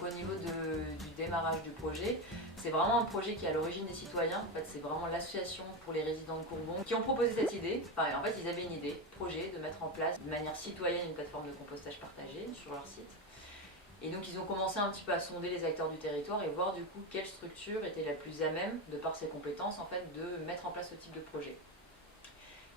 Au niveau du démarrage du projet, c'est vraiment un projet qui est à l'origine des citoyens. En fait, c'est vraiment l'association pour les résidents de Courbon qui ont proposé cette idée. Enfin, en fait, ils avaient une idée, projet, de mettre en place de manière citoyenne une plateforme de compostage partagé sur leur site. Et donc, ils ont commencé un petit peu à sonder les acteurs du territoire et voir du coup quelle structure était la plus à même, de par ses compétences, en fait, de mettre en place ce type de projet.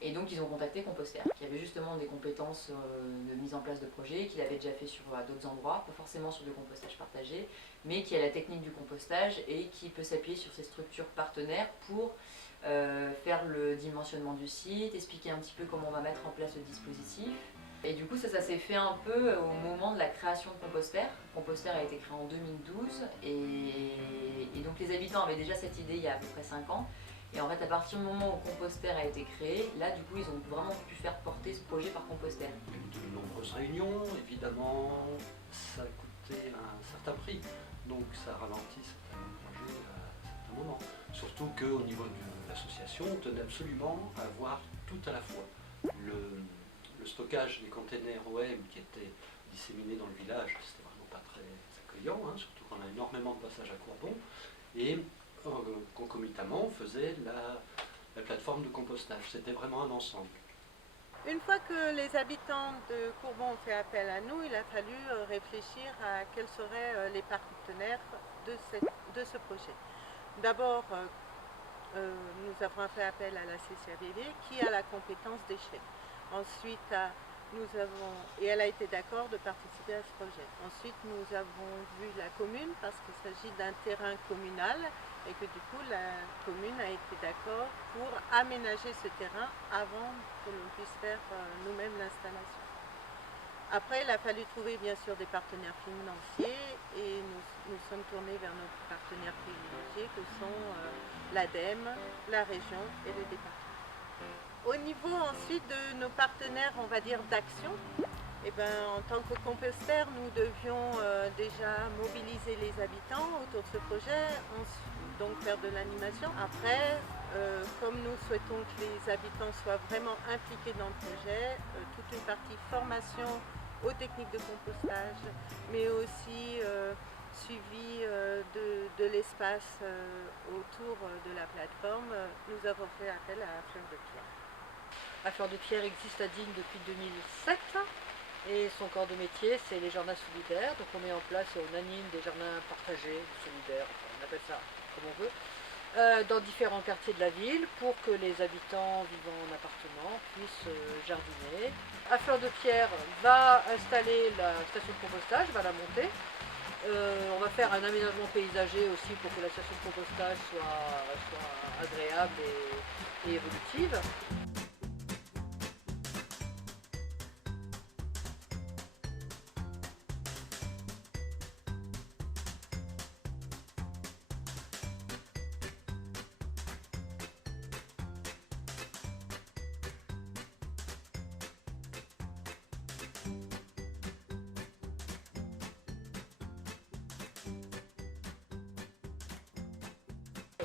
Et donc ils ont contacté Composter, qui avait justement des compétences de mise en place de projet, qu'il avait déjà fait sur d'autres endroits, pas forcément sur du compostage partagé, mais qui a la technique du compostage et qui peut s'appuyer sur ces structures partenaires pour faire le dimensionnement du site, expliquer un petit peu comment on va mettre en place le dispositif. Et du coup ça s'est fait un peu au moment de la création de Composter. Composter a été créé en 2012 et donc les habitants avaient déjà cette idée il y a à peu près 5 ans. Et en fait, à partir du moment où Composter a été créé, là, du coup, ils ont vraiment pu faire porter ce projet par Composter. Il y a eu de nombreuses réunions, évidemment, ça coûtait un certain prix, donc ça ralentit certains projets à certains moments. Surtout qu'au niveau de l'association, on tenait absolument à avoir tout à la fois. Le stockage des containers OM qui étaient disséminés dans le village, c'était vraiment pas très accueillant, hein, surtout qu'on a énormément de passages à Courbon. Et concomitamment, on faisait la plateforme de compostage. C'était vraiment un ensemble. Une fois que les habitants de Courbon ont fait appel à nous, il a fallu réfléchir à quels seraient les partenaires de ce projet. D'abord, nous avons fait appel à la CCAVV qui a la compétence déchets. Ensuite, et elle a été d'accord de participer à ce projet. Ensuite, nous avons vu la commune parce qu'il s'agit d'un terrain communal et que du coup, la commune a été d'accord pour aménager ce terrain avant que l'on puisse faire nous-mêmes l'installation. Après, il a fallu trouver bien sûr des partenaires financiers et nous sommes tournés vers nos partenaires privilégiés que sont l'ADEME, la région et le département. Au niveau ensuite de nos partenaires, on va dire d'action, en tant que composteur, nous devions déjà mobiliser les habitants autour de ce projet, donc faire de l'animation. Après, comme nous souhaitons que les habitants soient vraiment impliqués dans le projet, toute une partie formation aux techniques de compostage, mais aussi suivi de l'espace autour de la plateforme, nous avons fait appel à Fleur de Pierre. La Fleur de Pierre existe à Digne depuis 2007 et son corps de métier c'est les jardins solidaires. Donc on met en place, on anime des jardins partagés, solidaires, enfin, on appelle ça comme on veut, dans différents quartiers de la ville pour que les habitants vivant en appartement puissent jardiner. La Fleur de Pierre va installer la station de compostage, va la monter. On va faire un aménagement paysager aussi pour que la station de compostage soit agréable et évolutive.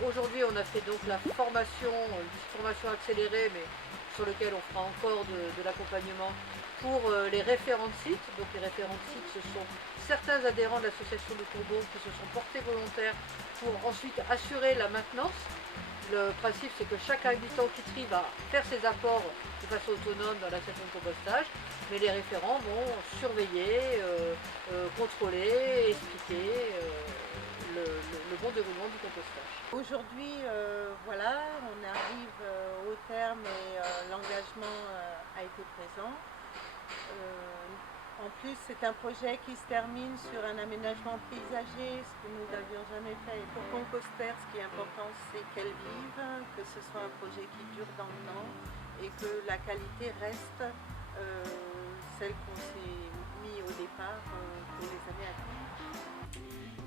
Aujourd'hui, on a fait donc la formation, une formation accélérée, mais sur lequel on fera encore de l'accompagnement pour les référents de sites. Donc les référents de sites, ce sont certains adhérents de l'association de Courbon qui se sont portés volontaires pour ensuite assurer la maintenance. Le principe, c'est que chaque habitant qui trie va faire ses apports de façon autonome dans la station de compostage, mais les référents vont surveiller, contrôler, expliquer le bon déroulement du compostage. Aujourd'hui, voilà, on arrive au terme et l'engagement a été présent. En plus, c'est un projet qui se termine sur un aménagement paysager, ce que nous n'avions jamais fait. Et pour Composter, ce qui est important, c'est qu'elle vive, que ce soit un projet qui dure dans le temps et que la qualité reste celle qu'on s'est mis au départ pour les années à venir.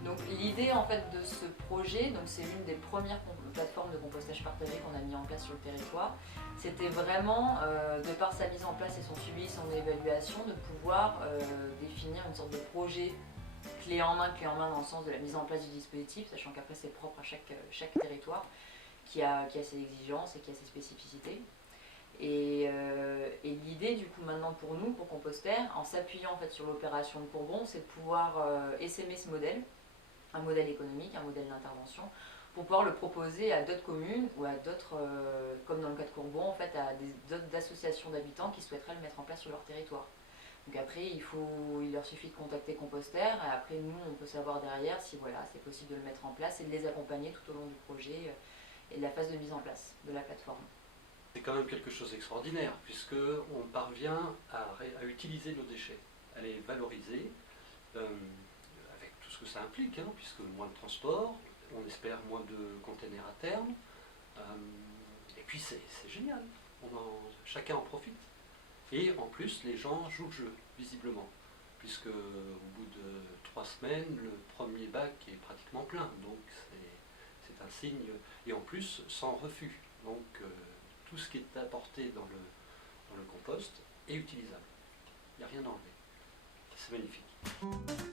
Donc l'idée en fait de ce projet, c'est l'une des premières plateformes de compostage partagé qu'on a mis en place sur le territoire. C'était vraiment, de par sa mise en place et son suivi, son évaluation, de pouvoir définir une sorte de projet clé en main dans le sens de la mise en place du dispositif, sachant qu'après c'est propre à chaque territoire qui a ses exigences et qui a ses spécificités. Et l'idée du coup maintenant pour nous, pour Compostère, en s'appuyant en fait sur l'opération de Courbon, c'est de pouvoir essaimer ce modèle, un modèle économique, un modèle d'intervention, pour pouvoir le proposer à d'autres communes ou à d'autres, comme dans le cas de Courbon, en fait, à d'autres associations d'habitants qui souhaiteraient le mettre en place sur leur territoire. Donc après, il leur suffit de contacter Compostère et après nous, on peut savoir derrière si voilà, c'est possible de le mettre en place et de les accompagner tout au long du projet et de la phase de mise en place de la plateforme. C'est quand même quelque chose d'extraordinaire, puisqu'on parvient à utiliser nos déchets, à les valoriser, avec tout ce que ça implique, hein, puisque moins de transport, on espère moins de containers à terme, et puis c'est génial, chacun en profite. Et en plus, les gens jouent le jeu, visiblement, puisque au bout de 3 semaines, le premier bac est pratiquement plein, donc c'est un signe, et en plus sans refus. Donc tout ce qui est apporté dans le compost est utilisable. Il n'y a rien à enlever. C'est magnifique.